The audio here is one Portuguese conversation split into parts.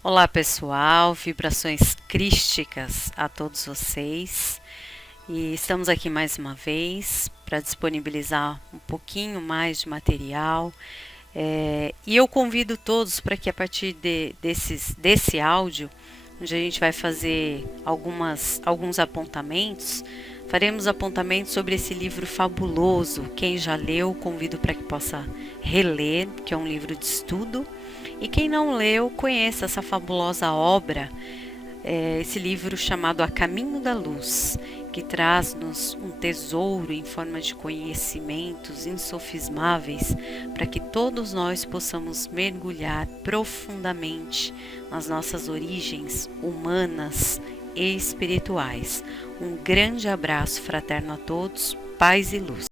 Olá pessoal, vibrações crísticas a todos vocês. E estamos aqui mais uma vez para disponibilizar um pouquinho mais de material. E eu convido todos para que a partir desse áudio, onde a gente vai fazer alguns apontamentos, faremos apontamentos sobre esse livro fabuloso. Quem já leu, convido para que possa reler, que é um livro de estudo. E quem não leu, conheça essa fabulosa obra, esse livro chamado A Caminho da Luz, que traz-nos um tesouro em forma de conhecimentos insofismáveis para que todos nós possamos mergulhar profundamente nas nossas origens humanas e espirituais. Um grande abraço fraterno a todos, paz e luz.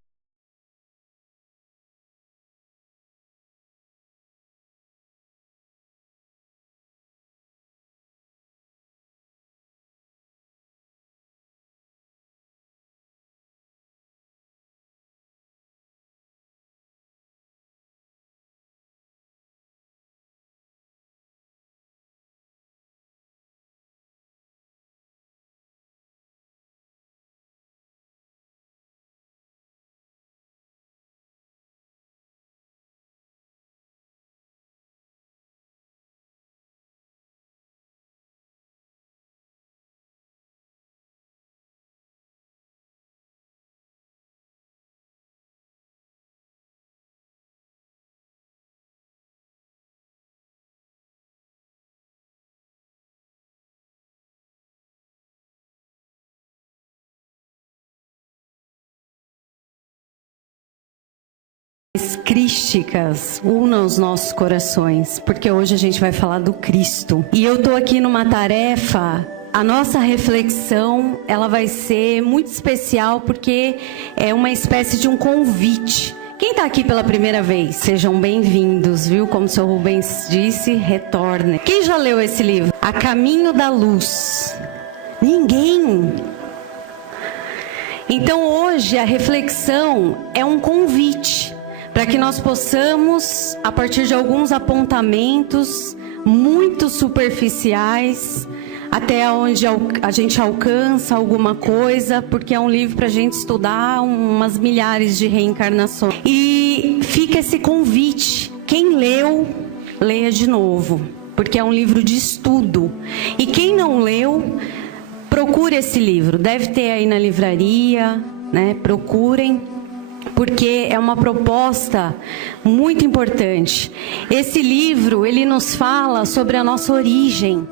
Crísticas, unam os nossos corações, porque hoje a gente vai falar do Cristo. E eu tô aqui numa tarefa. A nossa reflexão, ela vai ser muito especial porque é uma espécie de um convite. Quem está aqui pela primeira vez, sejam bem-vindos, viu? Como o Sr. Rubens disse, retornem. Quem já leu esse livro? A Caminho da Luz. Ninguém. Então hoje a reflexão é um convite para que nós possamos, a partir de alguns apontamentos muito superficiais, até onde a gente alcança alguma coisa, porque é um livro para a gente estudar umas milhares de reencarnações. E fica esse convite, quem leu, leia de novo, porque é um livro de estudo. E quem não leu, procure esse livro, deve ter aí na livraria, né? Procurem, porque é uma proposta muito importante. Esse livro, ele nos fala sobre a nossa origem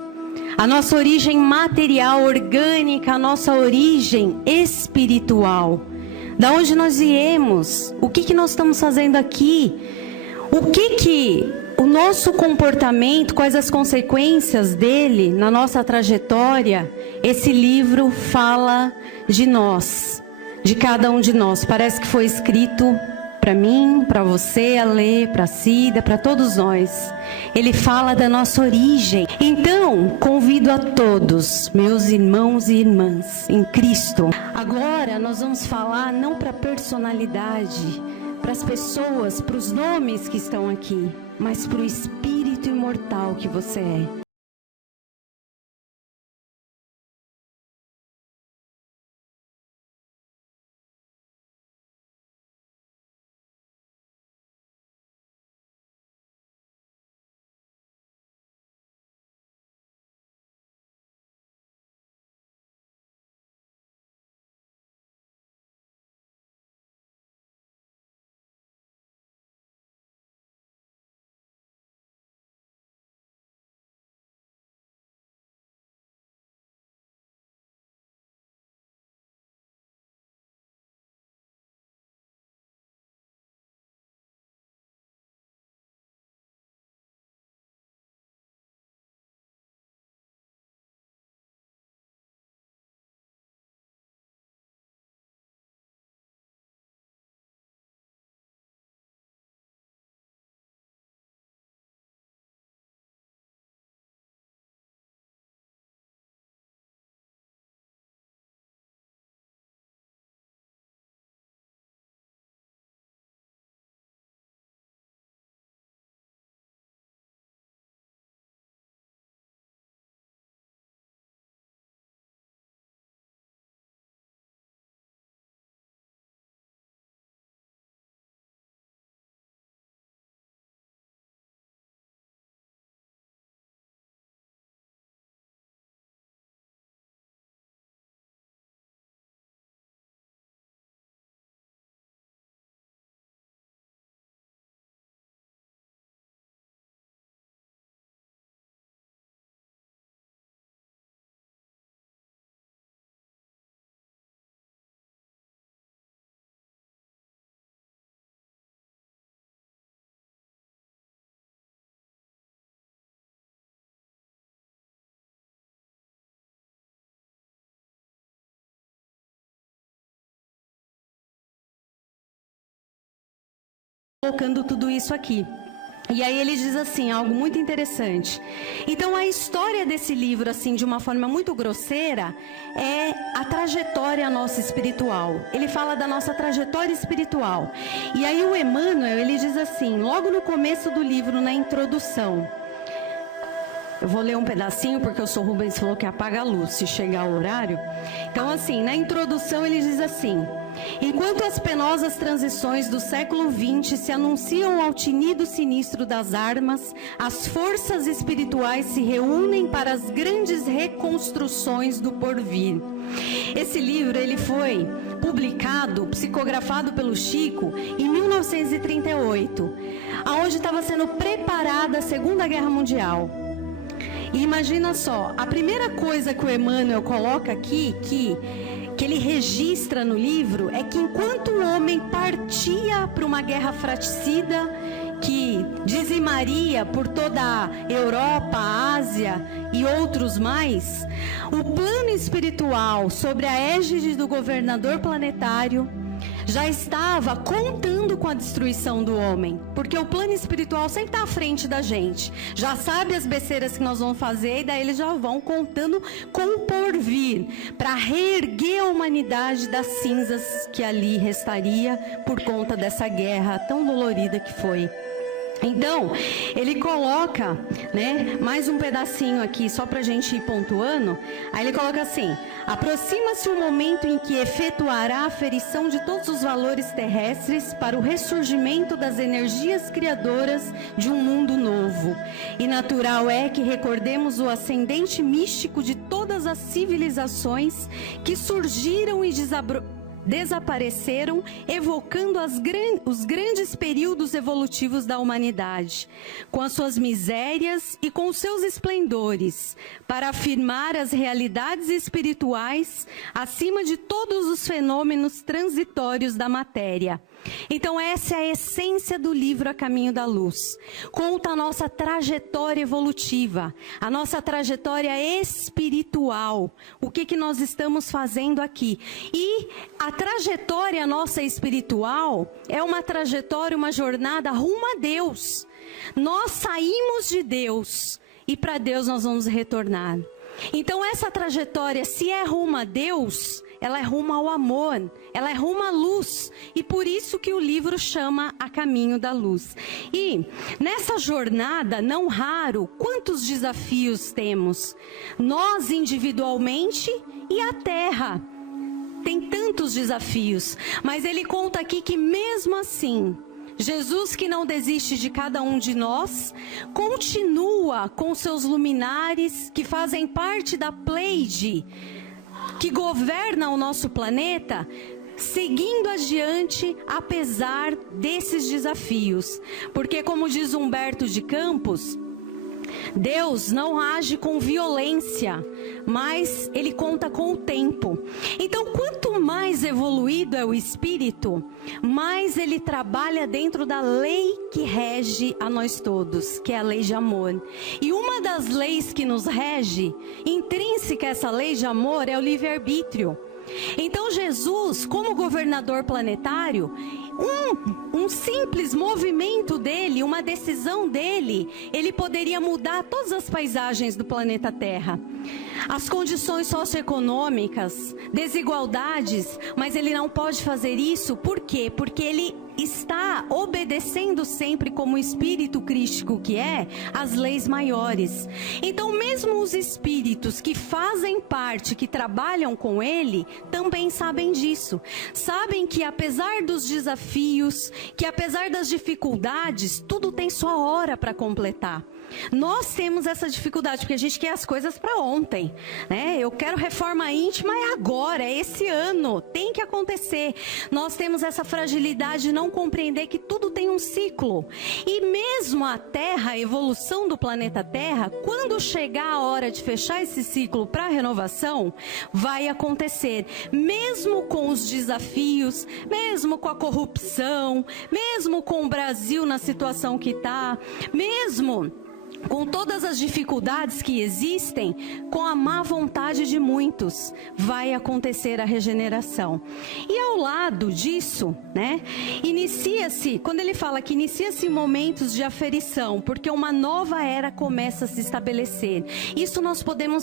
material, orgânica, a nossa origem espiritual. Da onde nós viemos? O que nós estamos fazendo aqui? O nosso comportamento, quais as consequências dele na nossa trajetória? Esse livro fala de nós, de cada um de nós. Parece que foi escrito para mim, para você, a ler, para a Cida, para todos nós. Ele fala da nossa origem. Então, convido a todos, meus irmãos e irmãs, em Cristo. Agora, nós vamos falar não para personalidade, para as pessoas, para os nomes que estão aqui, mas para o espírito imortal que você é. colocando tudo isso aqui. E aí ele diz assim, algo muito interessante. Então a história desse livro, assim, de uma forma muito grosseira, é a trajetória nossa espiritual. Ele fala da nossa trajetória espiritual. E aí o Emmanuel, ele diz assim, logo no começo do livro, na introdução. Eu vou ler um pedacinho, porque o Sr. Rubens falou que apaga a luz se chegar o horário. Então, assim, na introdução ele diz assim: enquanto as penosas transições do século XX se anunciam ao tinido sinistro das armas, as forças espirituais se reúnem para as grandes reconstruções do porvir. Esse livro, ele foi publicado, psicografado pelo Chico em 1938, aonde estava sendo preparada a Segunda Guerra Mundial. E imagina só, a primeira coisa que o Emmanuel coloca aqui, que ele registra no livro, é que enquanto o homem partia para uma guerra fratricida, que dizimaria por toda a Europa, a Ásia e outros mais, o plano espiritual sobre a égide do governador planetário já estava contando com a destruição do homem, porque o plano espiritual sempre está à frente da gente, já sabe as besteiras que nós vamos fazer, e daí eles já vão contando com o porvir, para reerguer a humanidade das cinzas que ali restaria por conta dessa guerra tão dolorida que foi. Então, ele coloca, né, mais um pedacinho aqui, só para a gente ir pontuando. Aí ele coloca assim: aproxima-se o momento em que efetuará a aferição de todos os valores terrestres para o ressurgimento das energias criadoras de um mundo novo. E natural é que recordemos o ascendente místico de todas as civilizações que surgiram e desapareceram, evocando os grandes períodos evolutivos da humanidade, com as suas misérias e com os seus esplendores, para afirmar as realidades espirituais acima de todos os fenômenos transitórios da matéria. Então essa é a essência do livro A Caminho da Luz. Conta a nossa trajetória evolutiva, a nossa trajetória espiritual, o que nós estamos fazendo aqui. E a trajetória nossa espiritual é uma trajetória, uma jornada rumo a Deus. Nós saímos de Deus e para Deus nós vamos retornar. Então essa trajetória, se é rumo a Deus, ela é rumo ao amor, ela é rumo à luz. E por isso que o livro chama A Caminho da Luz. E nessa jornada, não raro, quantos desafios temos? Nós individualmente e a Terra. Tem tantos desafios, mas ele conta aqui que mesmo assim, Jesus, que não desiste de cada um de nós, continua com seus luminares que fazem parte da Pleiade, que governa o nosso planeta, seguindo adiante apesar desses desafios. Porque, como diz Humberto de Campos, Deus não age com violência, mas Ele conta com o tempo. Então, quanto mais evoluído é o espírito, mais ele trabalha dentro da lei que rege a nós todos, que é a lei de amor. E uma das leis que nos rege, intrínseca a essa lei de amor, é o livre-arbítrio. Então Jesus, como governador planetário, um simples movimento dele, uma decisão dele, ele poderia mudar todas as paisagens do planeta Terra. As condições socioeconômicas, desigualdades, mas ele não pode fazer isso, por quê? Porque ele está obedecendo sempre, como espírito crístico que é, as leis maiores. Então mesmo os espíritos que fazem parte, que trabalham com ele, também sabem disso. Sabem que apesar dos desafios, que apesar das dificuldades, tudo tem sua hora para completar. Nós temos essa dificuldade, porque a gente quer as coisas para ontem, né? Eu quero reforma íntima, é agora, é esse ano, tem que acontecer. Nós temos essa fragilidade de não compreender que tudo tem um ciclo. E mesmo a Terra, a evolução do planeta Terra, quando chegar a hora de fechar esse ciclo para a renovação, vai acontecer. Mesmo com os desafios, mesmo com a corrupção, mesmo com o Brasil na situação que está, mesmo com todas as dificuldades que existem, com a má vontade de muitos, vai acontecer a regeneração. E ao lado disso, né, inicia-se, quando ele fala que inicia-se momentos de aferição, porque uma nova era começa a se estabelecer. Isso nós podemos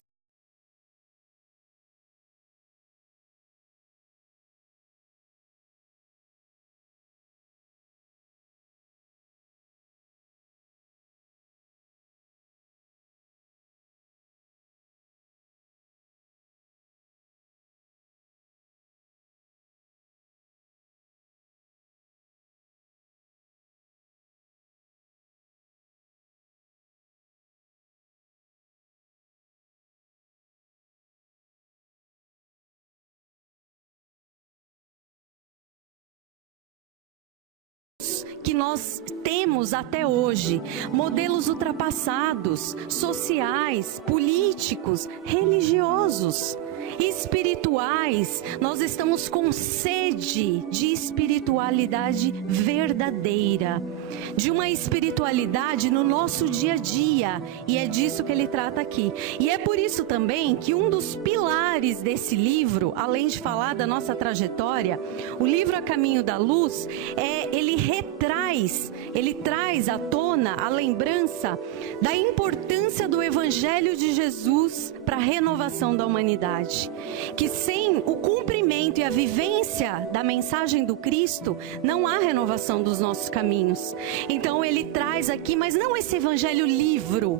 que nós temos até hoje, modelos ultrapassados, sociais, políticos, religiosos, espirituais. Nós estamos com sede de espiritualidade verdadeira, de uma espiritualidade no nosso dia a dia, e é disso que ele trata aqui. E é por isso também que um dos pilares desse livro, além de falar da nossa trajetória, o livro A Caminho da Luz, ele traz à tona a lembrança da importância do Evangelho de Jesus para a renovação da humanidade. Que sem o cumprimento e a vivência da mensagem do Cristo, não há renovação dos nossos caminhos. Então ele traz aqui, mas não esse evangelho livro,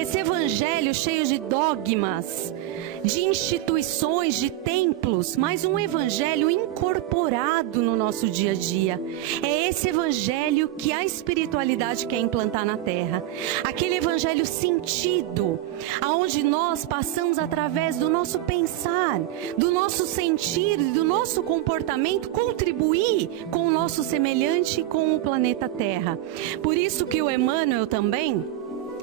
esse evangelho cheio de dogmas, de instituições, de templos, mas um evangelho incorporado no nosso dia a dia. É esse evangelho que a espiritualidade quer implantar na terra. Aquele evangelho sentido, aonde nós passamos através do nosso pensar, do nosso sentir, do nosso comportamento, contribuir com o nosso semelhante, com o planeta Terra. Por isso que o Emmanuel também,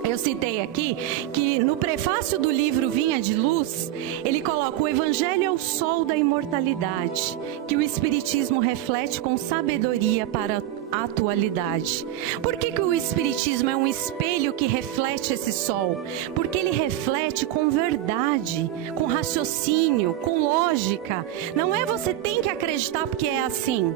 eu citei aqui, que no prefácio do livro Vinha de Luz, ele coloca: o Evangelho é o sol da imortalidade, que o Espiritismo reflete com sabedoria para a atualidade. Por que o Espiritismo é um espelho que reflete esse sol? Porque ele reflete com verdade, com raciocínio, com lógica. Não é você tem que acreditar porque é assim.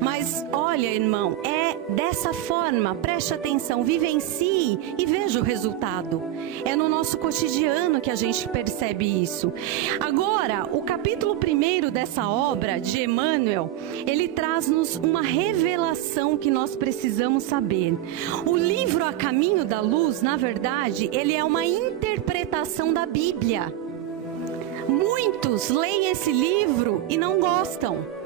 Mas olha, irmão, é dessa forma, preste atenção, vivencie e veja o resultado. É no nosso cotidiano que a gente percebe isso. Agora, o capítulo 1 dessa obra de Emmanuel, ele traz-nos uma revelação que nós precisamos saber. O livro A Caminho da Luz, na verdade, ele é uma interpretação da Bíblia. Muitos leem esse livro e não gostam.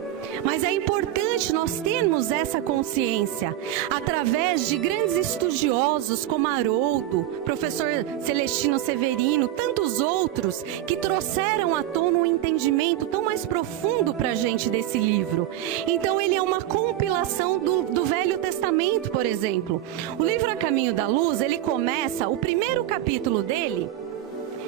Mas é importante nós termos essa consciência, através de grandes estudiosos como Haroldo, professor Celestino Severino, tantos outros, que trouxeram à tona um entendimento tão mais profundo para a gente desse livro. Então ele é uma compilação do Velho Testamento, por exemplo. O livro A Caminho da Luz, ele começa, o primeiro capítulo dele,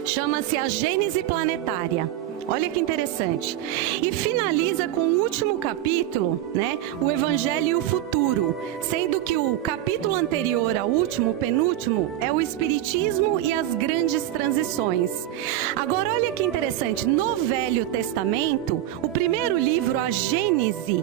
chama-se A Gênese Planetária. Olha que interessante. E finaliza com o último capítulo, né? O Evangelho e o Futuro. Sendo que o capítulo anterior ao último, o penúltimo, é o Espiritismo e as grandes transições. Agora, olha que interessante. No Velho Testamento, o primeiro livro, a Gênese,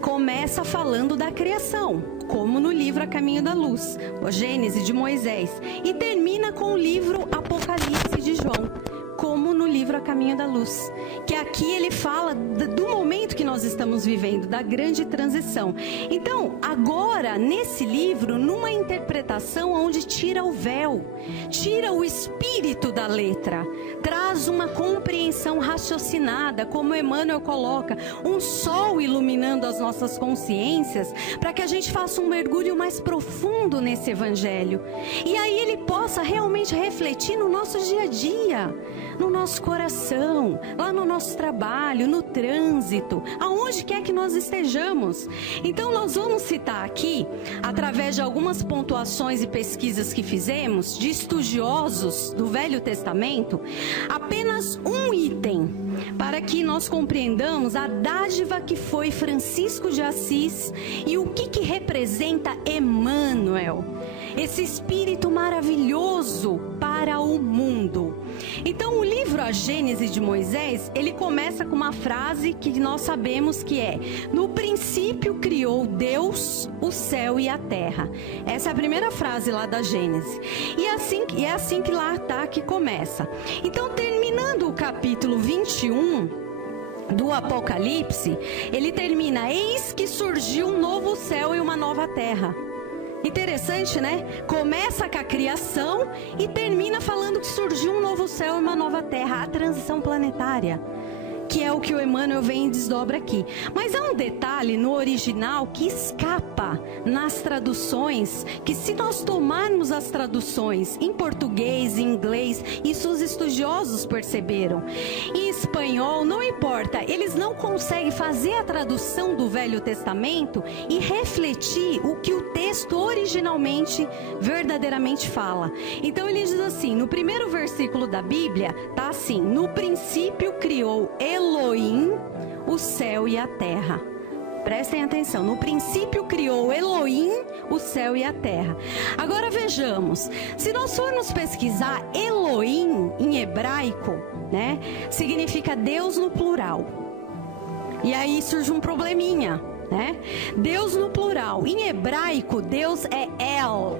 começa falando da criação, como no livro A Caminho da Luz, a Gênese de Moisés. E termina com o livro Apocalipse de João, como no livro A Caminho da Luz, que aqui ele fala do momento que nós estamos vivendo, da grande transição. Então, agora, nesse livro, numa interpretação onde tira o véu, tira o espírito da letra, traz uma compreensão raciocinada, como Emmanuel coloca, um sol iluminando as nossas consciências, para que a gente faça um mergulho mais profundo nesse evangelho. E aí ele possa realmente refletir no nosso dia a dia, no nosso coração, lá no nosso trabalho, no trânsito, aonde quer que nós estejamos. Então nós vamos citar aqui, através de algumas pontuações e pesquisas que fizemos, de estudiosos do Velho Testamento, apenas um item, para que nós compreendamos a dádiva que foi Francisco de Assis e o que representa Emmanuel. esse espírito maravilhoso para o mundo. Então o livro A Gênese de Moisés, ele começa com uma frase que nós sabemos que é: no princípio criou Deus o céu e a terra. Essa é a primeira frase lá da Gênese. E é assim que lá tá, que começa. Então, terminando o capítulo 21 do Apocalipse, ele termina: eis que surgiu um novo céu e uma nova terra. Interessante, né? Começa com a criação e termina falando que surgiu um novo céu e uma nova terra, a transição planetária, que é o que o Emmanuel vem e desdobra aqui. Mas há um detalhe no original que escapa nas traduções, que se nós tomarmos as traduções em português, em inglês, isso os estudiosos perceberam. Em espanhol, não importa, eles não conseguem fazer a tradução do Velho Testamento e refletir o que o texto originalmente, verdadeiramente fala. Então ele diz assim, no primeiro versículo da Bíblia, tá assim: no princípio criou Elohim o céu e a terra. Prestem atenção, no princípio criou Elohim o céu e a terra. Agora vejamos, se nós formos pesquisar Elohim em hebraico, né, significa Deus no plural. E aí surge um probleminha, né? Deus no plural. Em hebraico, Deus é El.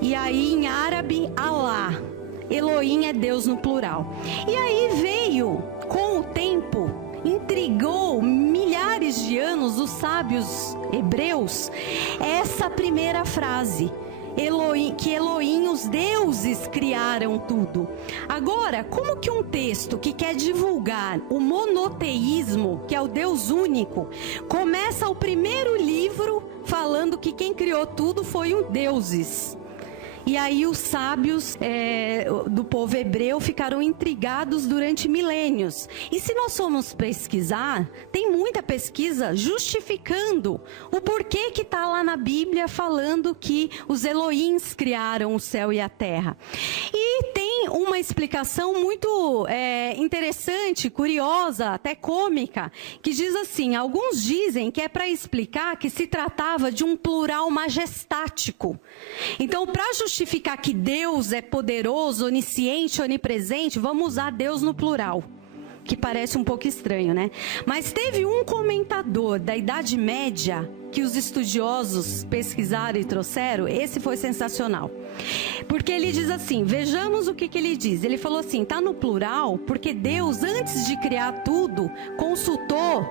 E aí em árabe, Allah. Elohim é Deus no plural. E aí veio, com o tempo, intrigou milhares de anos os sábios hebreus essa primeira frase: Elohim, que Elohim, os deuses criaram tudo. Agora, como que um texto que quer divulgar o monoteísmo, que é o Deus único, começa o primeiro livro falando que quem criou tudo foi os deuses? E aí os sábios do povo hebreu ficaram intrigados durante milênios. E se nós formos pesquisar, tem muita pesquisa justificando o porquê que está lá na Bíblia falando que os Elohims criaram o céu e a terra. E tem uma explicação muito interessante, curiosa, até cômica, que diz assim: alguns dizem que é para explicar que se tratava de um plural majestático. Então, para justificar que Deus é poderoso, onisciente, onipresente, vamos usar Deus no plural, que parece um pouco estranho, né? Mas teve um comentador da Idade Média que os estudiosos pesquisaram e trouxeram, esse foi sensacional. Porque ele diz assim, vejamos o que ele diz. Ele falou assim, tá no plural porque Deus, antes de criar tudo, consultou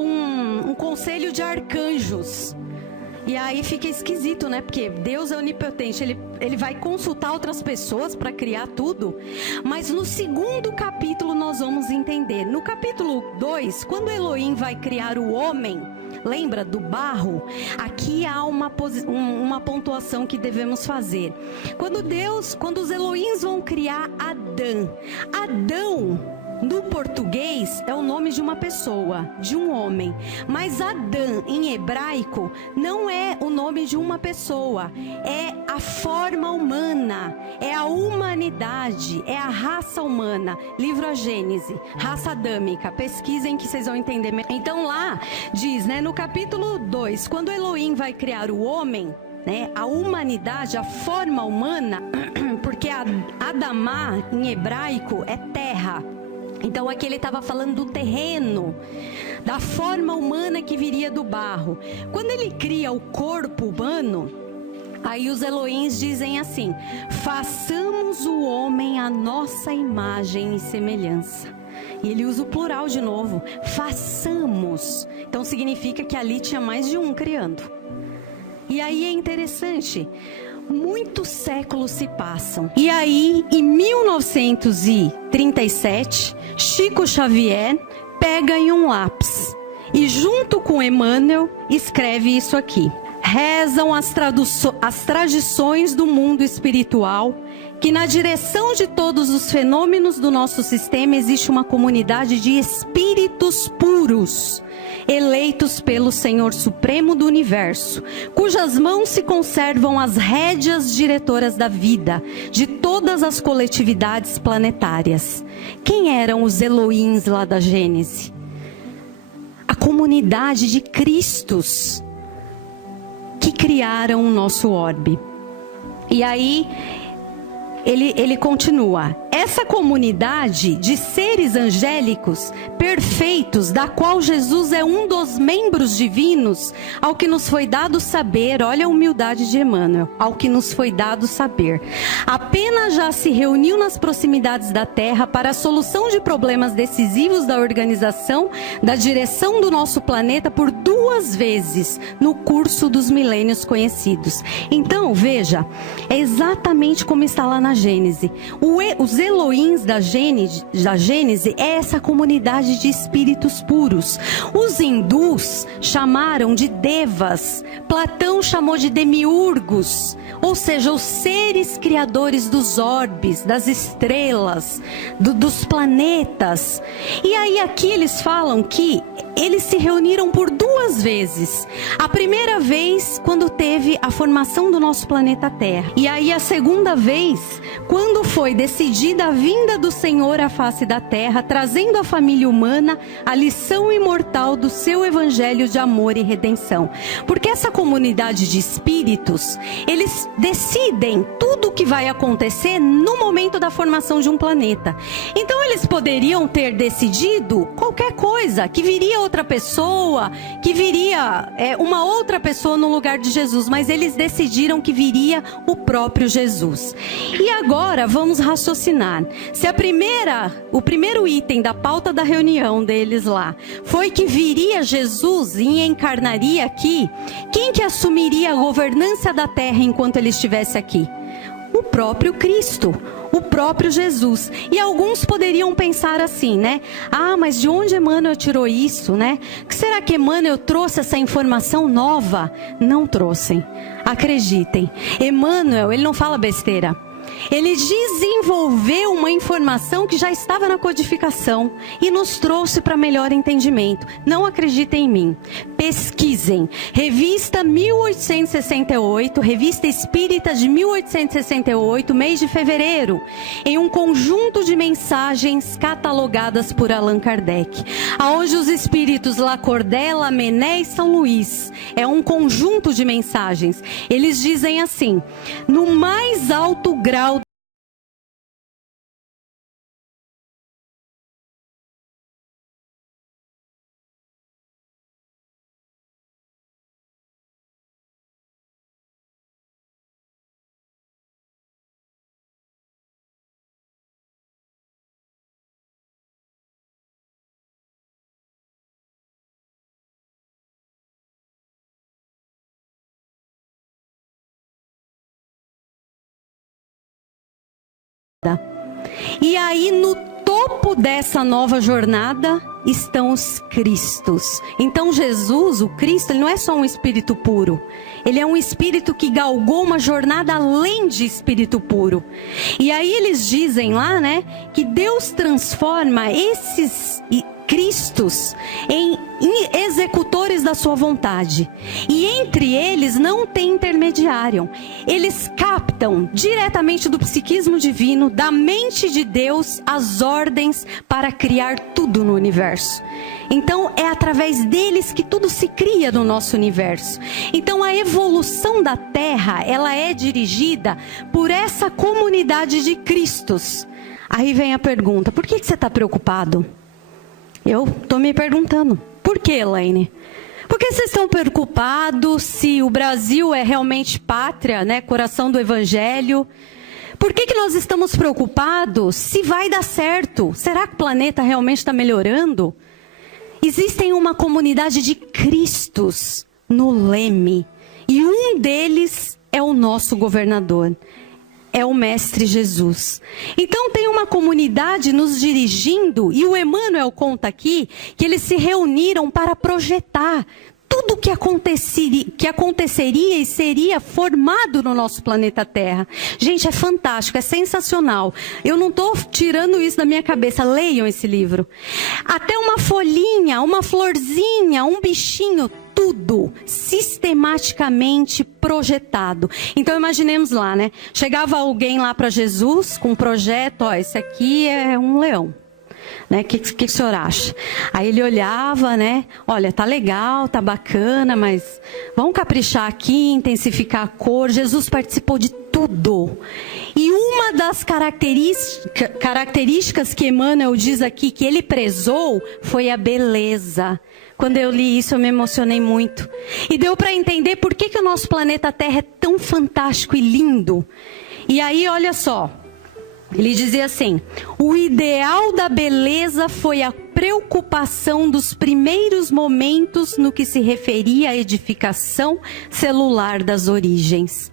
um conselho de arcanjos. E aí fica esquisito, né? Porque Deus é onipotente, ele vai consultar outras pessoas para criar tudo. Mas no segundo capítulo nós vamos entender. No capítulo 2, quando Elohim vai criar o homem, lembra do barro? Aqui há uma pontuação que devemos fazer. Quando os Elohims vão criar Adão, no português é o nome de uma pessoa, de um homem. Mas Adão, em hebraico, não é o nome de uma pessoa. É a forma humana, é a humanidade, é a raça humana. Livro A Gênese, raça adâmica. Pesquisem que vocês vão entender. Então lá diz, né, no capítulo 2, quando Elohim vai criar o homem, né, a humanidade, a forma humana, porque Adamá, em hebraico, é terra. Então aqui ele estava falando do terreno, da forma humana que viria do barro. Quando ele cria o corpo humano, aí os Elohims dizem assim, façamos o homem à nossa imagem e semelhança. E ele usa o plural de novo, façamos. Então significa que ali tinha mais de um criando. E aí é interessante, muitos séculos se passam. E aí, em 1937, Chico Xavier pega em um lápis e junto com Emmanuel escreve isso aqui. Rezam as tradições do mundo espiritual que na direção de todos os fenômenos do nosso sistema existe uma comunidade de espíritos puros, eleitos pelo Senhor Supremo do Universo, cujas mãos se conservam as rédeas diretoras da vida de todas as coletividades planetárias. Quem eram os Elohims lá da Gênese? A comunidade de Cristos. criaram o nosso orbe. E aí ele continua: essa comunidade de seres angélicos perfeitos, da qual Jesus é um dos membros divinos, ao que nos foi dado saber, olha a humildade de Emmanuel, ao que nos foi dado saber, apenas já se reuniu nas proximidades da Terra para a solução de problemas decisivos da organização, da direção do nosso planeta por 2 vezes no curso dos milênios conhecidos. Então, veja, é exatamente como está lá na Gênese. Os Elohims da Gênese é essa comunidade de espíritos puros. Os hindus chamaram de devas, Platão chamou de demiurgos, ou seja, os seres criadores dos orbes, das estrelas, dos planetas. E aí aqui eles falam que eles se reuniram por 2 vezes. A primeira vez quando teve a formação do nosso planeta Terra. E aí a segunda vez quando foi decidida a vinda do Senhor à face da Terra, trazendo à família humana a lição imortal do seu evangelho de amor e redenção. Porque essa comunidade de espíritos, eles decidem tudo o que vai acontecer no momento da formação de um planeta. Então eles poderiam ter decidido qualquer coisa, que viria outra pessoa, que viria uma outra pessoa no lugar de Jesus, mas eles decidiram que viria o próprio Jesus. E agora vamos raciocinar. Se o primeiro item da pauta da reunião deles lá foi que viria Jesus e encarnaria aqui, quem que assumiria a governança da Terra enquanto ele estivesse aqui? O próprio Cristo, o próprio Jesus. E alguns poderiam pensar assim, né? Ah, mas de onde Emmanuel tirou isso, né? Será que Emmanuel trouxe essa informação nova? Não trouxem. Acreditem. Emmanuel, ele não fala besteira. Ele desenvolveu uma informação que já estava na codificação e nos trouxe para melhor entendimento. Não acreditem em mim. Pesquisem. Revista 1868, Revista Espírita de 1868, mês de fevereiro, em um conjunto de mensagens catalogadas por Allan Kardec, aonde os espíritos Lacordaire, Lamennais e São Luís, é um conjunto de mensagens. Eles dizem assim: no mais alto grau e aí no topo dessa nova jornada estão os Cristos. Então Jesus, o Cristo, ele não é só um espírito puro. Ele é um espírito que galgou uma jornada além de espírito puro. E aí eles dizem lá, né, que Deus transforma esses Cristos em executores da sua vontade. E entre eles não tem intermediário. Eles captam diretamente do psiquismo divino, da mente de Deus, as ordens para criar tudo no universo. Então é através deles que tudo se cria no nosso universo. Então a evolução da Terra, ela é dirigida por essa comunidade de Cristos. Aí vem a pergunta: por que você está preocupado? Eu estou me perguntando. Por que, Elaine? Por que vocês estão preocupados se o Brasil é realmente pátria, né? Coração do Evangelho? Por que nós estamos preocupados se vai dar certo? Será que o planeta realmente está melhorando? Existem uma comunidade de Cristos no leme. E um deles é o nosso governador. É o Mestre Jesus. Então tem uma comunidade nos dirigindo, e o Emmanuel conta aqui que eles se reuniram para projetar tudo que aconteceria e seria formado no nosso planeta Terra. Gente, é fantástico, é sensacional. Eu não estou tirando isso da minha cabeça. Leiam esse livro. Até uma folhinha, uma florzinha, um bichinho, tudo sistematicamente projetado. Então imaginemos lá, né? Chegava alguém lá para Jesus com um projeto: ó, esse aqui é um leão. Né? O que o senhor acha? Aí ele olhava, né? Olha, tá legal, tá bacana, mas vamos caprichar aqui, intensificar a cor. Jesus participou de tudo. E uma das características que Emmanuel diz aqui que ele prezou foi a beleza. Quando eu li isso, eu me emocionei muito. E deu para entender por que o nosso planeta Terra é tão fantástico e lindo. E aí, olha só. Ele dizia assim: o ideal da beleza foi a preocupação dos primeiros momentos no que se referia à edificação celular das origens.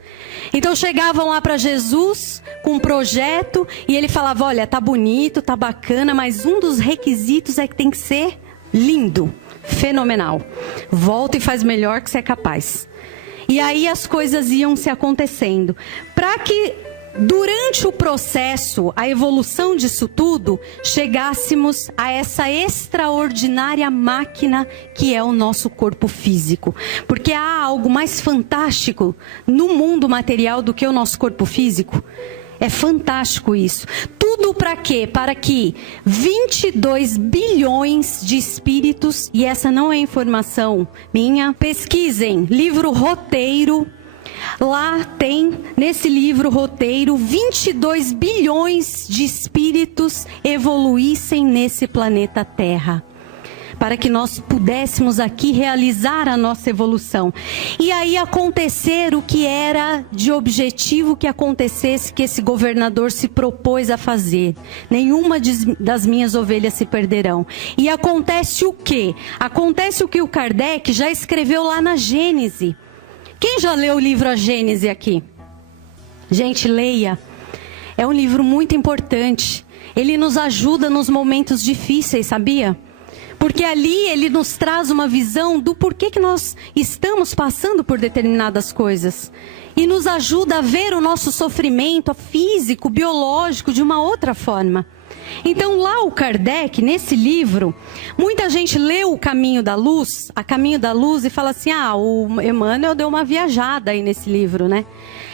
Então chegavam lá para Jesus com um projeto e ele falava: olha, tá bonito, tá bacana, mas um dos requisitos é que tem que ser lindo, fenomenal. Volta e faz melhor que você é capaz. E aí as coisas iam se acontecendo. Para que durante o processo, a evolução disso tudo, chegássemos a essa extraordinária máquina que é o nosso corpo físico. Porque há algo mais fantástico no mundo material do que o nosso corpo físico? É fantástico isso. Tudo para quê? Para que 22 bilhões de espíritos, e essa não é informação minha, pesquisem, livro Roteiro. Lá tem, nesse livro Roteiro, 22 bilhões de espíritos evoluíssem nesse planeta Terra, para que nós pudéssemos aqui realizar a nossa evolução. E aí acontecer o que era de objetivo que acontecesse, que esse governador se propôs a fazer. Nenhuma das minhas ovelhas se perderão. E acontece o quê? Acontece o que o Kardec já escreveu lá na Gênese. Quem já leu o livro A Gênese aqui? Gente, leia. É um livro muito importante. Ele nos ajuda nos momentos difíceis, sabia? Porque ali ele nos traz uma visão do porquê que nós estamos passando por determinadas coisas. E nos ajuda a ver o nosso sofrimento físico, biológico, de uma outra forma. Então lá o Kardec, nesse livro, muita gente lê o Caminho da Luz, a Caminho da Luz, e fala assim: ah, o Emmanuel deu uma viajada aí nesse livro, né?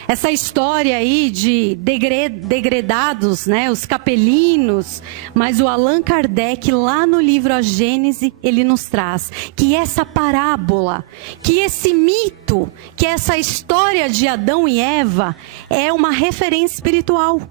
Essa história aí de degredados, né, os capelinos, mas o Allan Kardec, lá no livro A Gênese, ele nos traz que essa parábola, que esse mito, que essa história de Adão e Eva é uma referência espiritual.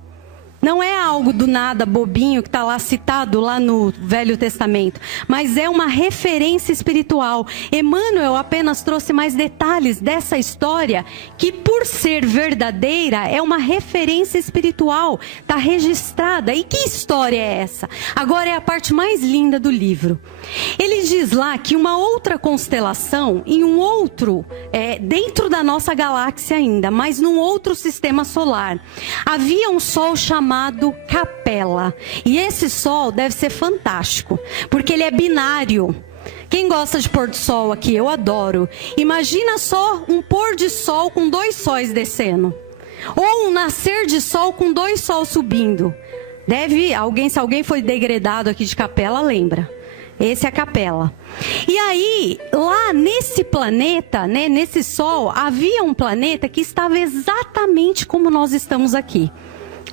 Não é algo do nada bobinho que está lá citado lá no Velho Testamento, mas é uma referência espiritual. Emmanuel apenas trouxe mais detalhes dessa história que, por ser verdadeira, é uma referência espiritual, está registrada. E que história é essa? Agora é a parte mais linda do livro. Ele diz lá que uma outra constelação, em um outro, dentro da nossa galáxia ainda, mas num outro sistema solar, havia um sol chamado Capela. E esse sol deve ser fantástico, porque ele é binário. Quem gosta de pôr do sol aqui? Eu adoro. Imagina só um pôr de sol com 2 sóis descendo. Ou um nascer de sol com 2 sóis subindo. Se alguém foi degradado aqui de Capela, lembra. Esse é a Capela. E aí, lá nesse planeta, né, nesse sol, havia um planeta que estava exatamente como nós estamos aqui.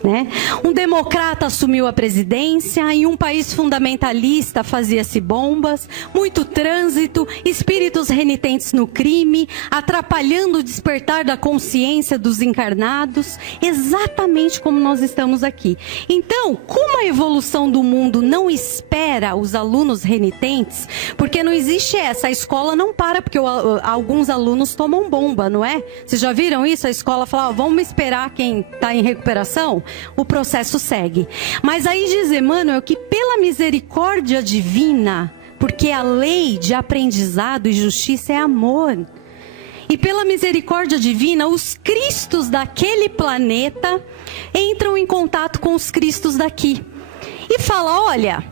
Né? Um democrata assumiu a presidência e um país fundamentalista fazia-se bombas, muito trânsito, espíritos renitentes no crime, atrapalhando o despertar da consciência dos encarnados, exatamente como nós estamos aqui. Então, como a evolução do mundo não espera os alunos renitentes, porque não existe a escola não para, porque alguns alunos tomam bomba, não é? Vocês já viram isso? A escola fala: vamos esperar quem está em recuperação? O processo segue. Mas aí diz Emmanuel que pela misericórdia divina, porque a lei de aprendizado e justiça é amor, e pela misericórdia divina, os cristos daquele planeta entram em contato com os cristos daqui. E fala: olha,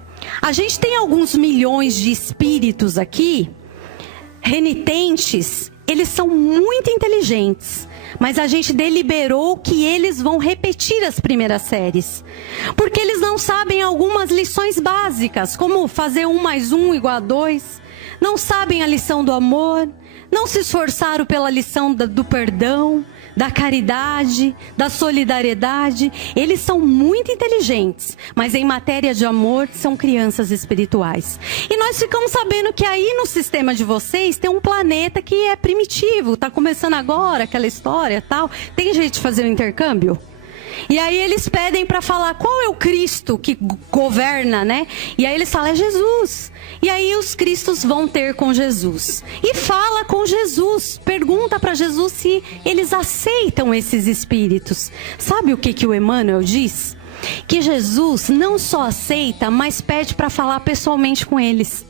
a gente tem alguns milhões de espíritos aqui, renitentes, eles são muito inteligentes. Mas a gente deliberou que eles vão repetir as primeiras séries. Porque eles não sabem algumas lições básicas, como fazer 1 mais 1 igual a 2. Não sabem a lição do amor, não se esforçaram pela lição do perdão, da caridade, da solidariedade. Eles são muito inteligentes, mas em matéria de amor são crianças espirituais. E nós ficamos sabendo que aí no sistema de vocês tem um planeta que é primitivo, está começando agora aquela história e tal. Tem jeito de fazer o intercâmbio? E aí eles pedem para falar qual é o Cristo que governa, né? E aí eles falam, é Jesus. E aí os cristos vão ter com Jesus. E fala com Jesus, pergunta para Jesus se eles aceitam esses espíritos. Sabe o que o Emmanuel diz? Que Jesus não só aceita, mas pede para falar pessoalmente com eles.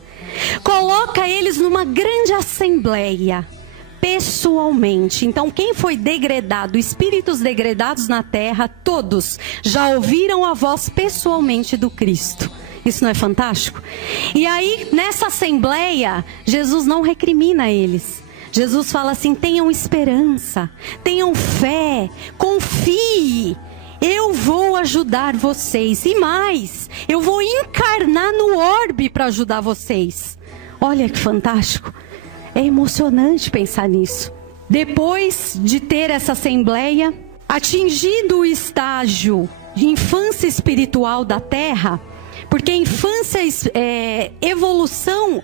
Coloca eles numa grande assembleia. Pessoalmente. Então, quem foi degradado, espíritos degradados na terra, todos já ouviram a voz pessoalmente do Cristo. Isso não é fantástico? E aí, nessa assembleia, Jesus não recrimina eles. Jesus fala assim, tenham esperança, tenham fé, confie. Eu vou ajudar vocês. E mais, eu vou encarnar no orbe para ajudar vocês. Olha que fantástico. É emocionante pensar nisso. Depois de ter essa assembleia, atingido o estágio de infância espiritual da Terra, porque a infância, evolução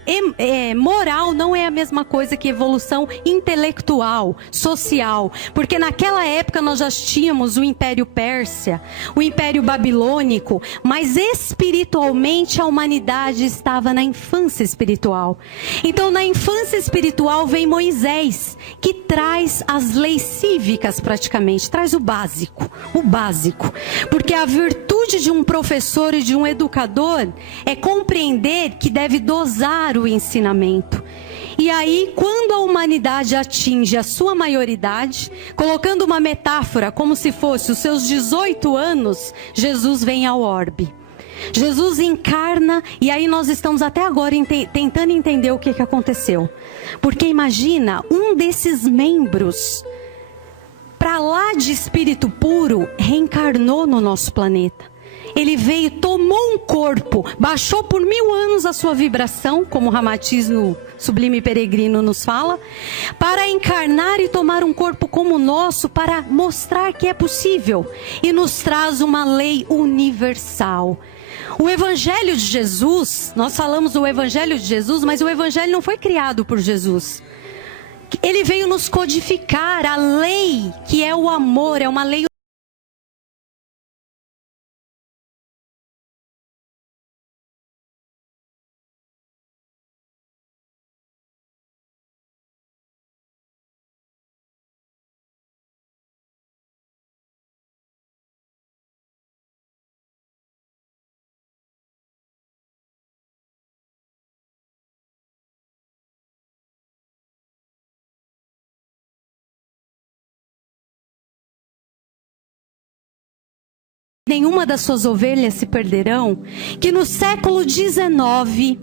moral não é a mesma coisa que evolução intelectual, social. Porque naquela época nós já tínhamos o Império Pérsia, o Império Babilônico, mas espiritualmente a humanidade estava na infância espiritual. Então na infância espiritual vem Moisés, que traz as leis cívicas praticamente, traz o básico. Porque a virtude de um professor e de um educador é compreender que deve dosar o ensinamento. E aí, quando a humanidade atinge a sua maioridade, colocando uma metáfora como se fosse os seus 18 anos, Jesus vem ao orbe. Jesus encarna, e aí nós estamos até agora tentando entender o que aconteceu. Porque imagina, um desses membros, para lá de espírito puro, reencarnou no nosso planeta. Ele veio, tomou um corpo, baixou por 1000 anos a sua vibração, como o Ramatiz no Sublime Peregrino nos fala, para encarnar e tomar um corpo como o nosso, para mostrar que é possível. E nos traz uma lei universal. O Evangelho de Jesus, nós falamos do Evangelho de Jesus, mas o Evangelho não foi criado por Jesus. Ele veio nos codificar a lei que é o amor, é uma lei. Nenhuma das suas ovelhas se perderão, que no século XIX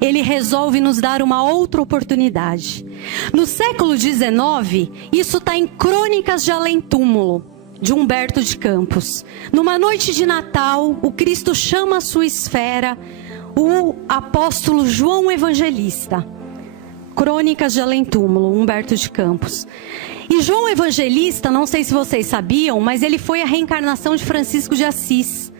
ele resolve nos dar uma outra oportunidade. No século XIX, isso está em Crônicas de Além-Túmulo, de Humberto de Campos. Numa noite de Natal, o Cristo chama a sua esfera o apóstolo João Evangelista. Crônicas de Além-Túmulo, Humberto de Campos. E João Evangelista, não sei se vocês sabiam, mas ele foi a reencarnação de Francisco de Assis.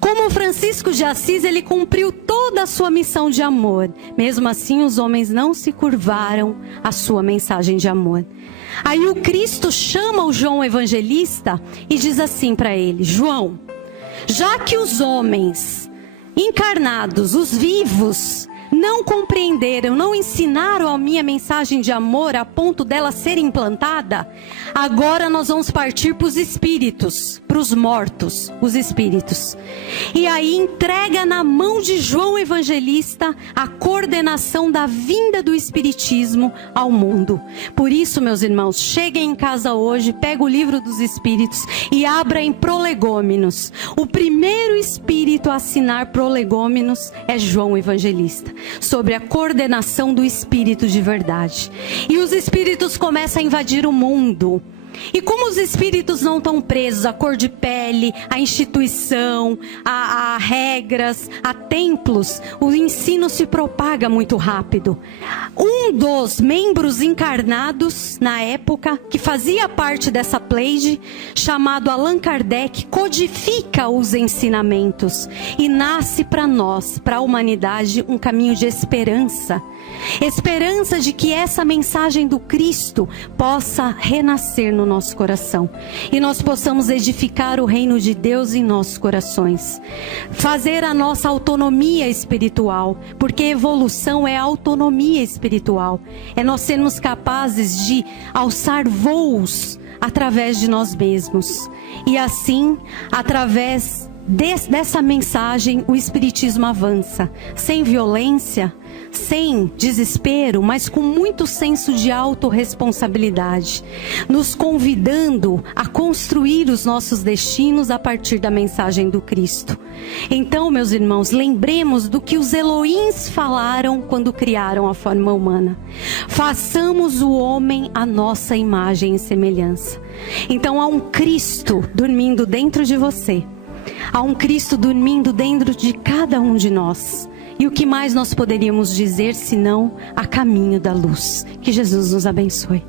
Como Francisco de Assis, ele cumpriu toda a sua missão de amor. Mesmo assim, os homens não se curvaram à sua mensagem de amor. Aí o Cristo chama o João Evangelista e diz assim para ele: João, já que os homens encarnados, os vivos, não compreenderam, não ensinaram a minha mensagem de amor a ponto dela ser implantada, agora nós vamos partir para os espíritos, para os mortos, os espíritos. E aí entrega na mão de João Evangelista a coordenação da vinda do espiritismo ao mundo. Por isso, meus irmãos, cheguem em casa hoje, pega o livro dos espíritos e abra em Prolegômenos. O primeiro espírito a assinar Prolegômenos é João Evangelista, sobre a coordenação do espírito de verdade. E os espíritos começam a invadir o mundo. E como os espíritos não estão presos à cor de pele, à instituição, a regras, a templos, o ensino se propaga muito rápido. Um dos membros encarnados na época, que fazia parte dessa pleiade, chamado Allan Kardec, codifica os ensinamentos e nasce para nós, para a humanidade, um caminho de esperança. Esperança de que essa mensagem do Cristo possa renascer no nosso coração e nós possamos edificar o reino de Deus em nossos corações, fazer a nossa autonomia espiritual, porque evolução é autonomia espiritual, é nós sermos capazes de alçar voos através de nós mesmos e assim, através dessa mensagem, o Espiritismo avança, sem violência, sem desespero, mas com muito senso de autorresponsabilidade, nos convidando a construir os nossos destinos a partir da mensagem do Cristo. Então, meus irmãos, lembremos do que os Elohims falaram quando criaram a forma humana. Façamos o homem à nossa imagem e semelhança. Então, há um Cristo dormindo dentro de você. Há um Cristo dormindo dentro de cada um de nós. E o que mais nós poderíamos dizer senão a caminho da luz? Que Jesus nos abençoe.